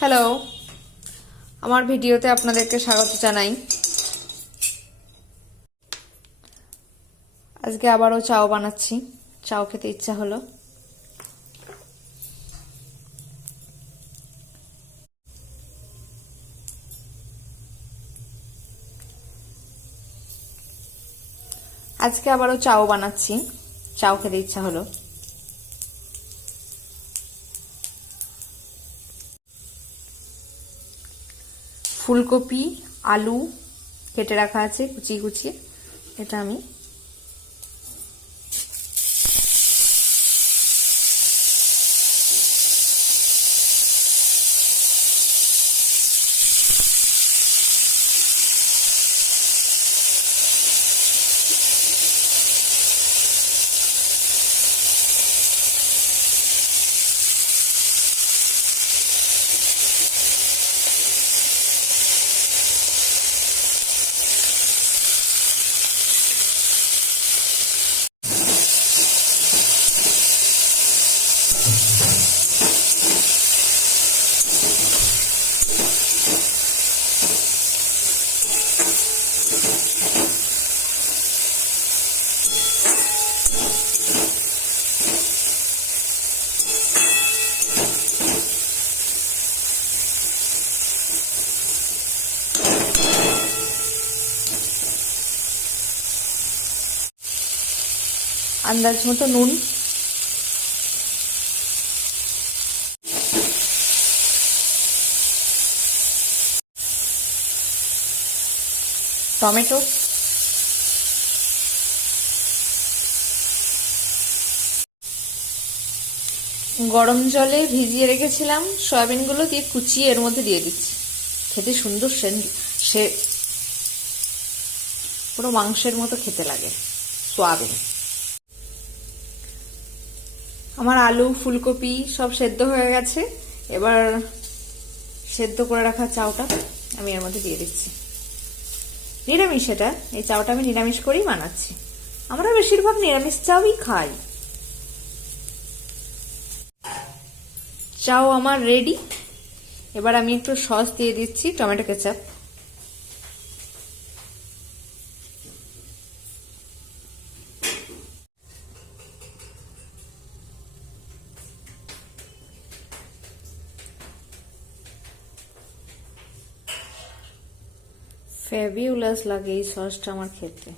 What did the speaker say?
Hello, আমার ভিডিওতে আপনাদেরকে স্বাগত জানাই। আজকে আবারও চাও বানাচ্ছি। চাও খেতে ইচ্ছা হলো। আজকে আবারও চাও বানাচ্ছি। চাও খেতে ইচ্ছা হলো। ফুলকপি, আলু কেটে রাখা আছে কুচিয়ে কুচিয়ে। এটা আমি আন্দাজ মতো নুন, টমেটো, গরম জলে ভিজিয়ে রেখেছিলাম সয়াবিনগুলো দিয়ে কুচিয়ে এর মধ্যে দিয়ে দিচ্ছি। খেতে সুন্দর সে পুরো মাংসের মতো খেতে লাগে সয়াবিন। আমার আলু ফুলকপি সব সেদ্ধ হয়ে গেছে। এবার সেদ্ধ করে রাখা চাউটা আমি এর মধ্যে দিয়ে দিচ্ছি। নিরামিষ এটা, এই চাউটা আমি নিরামিষ করেই বানাচ্ছি। আমরা বেশিরভাগ নিরামিষ চাউই খাই। চাউ আমার রেডি। এবার আমি একটু সস দিয়ে দিচ্ছি, টমেটো কেচাপ। ফ্যাবিউলাস লাগে এই সসটা আমার খেতে।